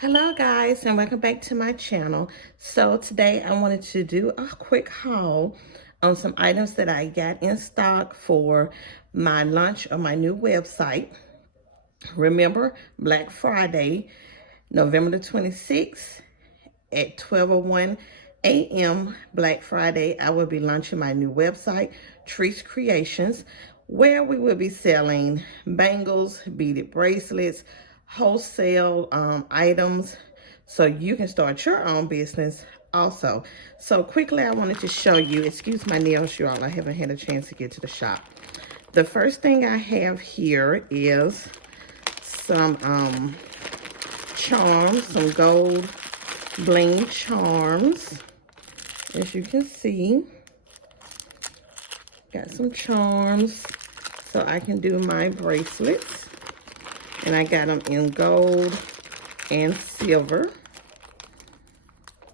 Hello guys, and welcome back to my channel. So today I wanted to do a quick haul on some items that I got in stock for my launch of my new website. Remember, Black Friday, November the 26th at 12:01 a.m. Black Friday, I will be launching my new website, Treese Creations, where we will be selling bangles, beaded bracelets, wholesale items, so you can start your own business also. So quickly, I wanted to show you, excuse my nails, you all, I haven't had a chance to get to the shop. The first thing I have here is some charms, some gold bling charms. As you can see, got some charms so I can do my bracelets. And I got them in gold and silver.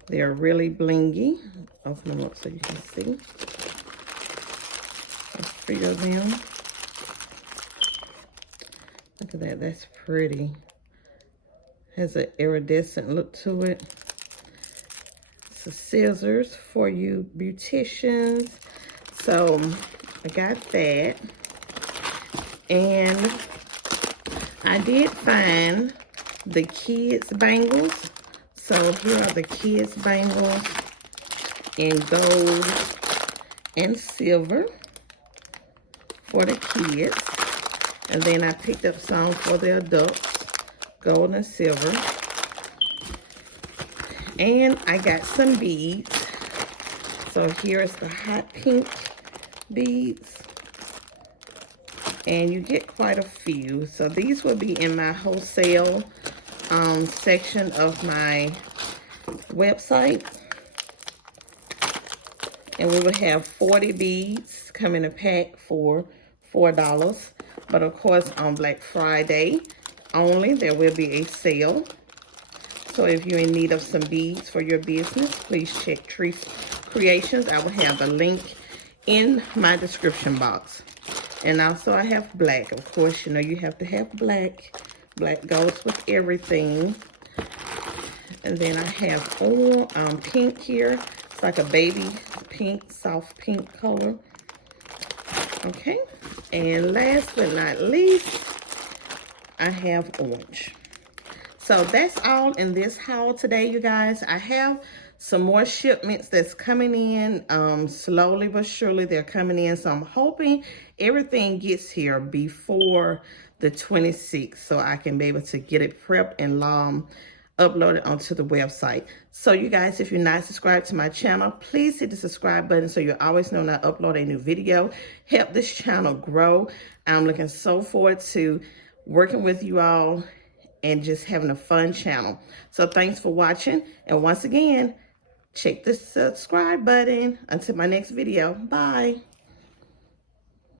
They're really blingy. Open them up so you can see. Let's feel them. Look at that, that's pretty. Has an iridescent look to it. Some scissors for you beauticians. So I got that. And I did find the kids bangles. So here are the kids bangles in gold and silver for the kids. And then I picked up some for the adults, gold and silver. And I got some beads. So here's the hot pink beads. And you get quite a few. So these will be in my wholesale section of my website. And we will have 40 beads come in a pack for $4. But of course, on Black Friday only, there will be a sale. So if you're in need of some beads for your business, please check Treese Creations. I will have the link in my description box. And also I have black. Of course, you know you have to have black. Black goes with everything. And then I have all pink here. It's like a baby pink, soft pink color. Okay. And last but not least, I have orange. So that's all in this haul today, you guys. I have some more shipments that's coming in slowly but surely. They're coming in, so I'm hoping everything gets here before the 26th so I can be able to get it prepped and upload it onto the website. So you guys, if you're not subscribed to my channel, please hit the subscribe button so you always know when I upload a new video. Help this channel grow. I'm looking so forward to working with you all and just having a fun channel. So thanks for watching. And once again, check the subscribe button. Until my next video. Bye.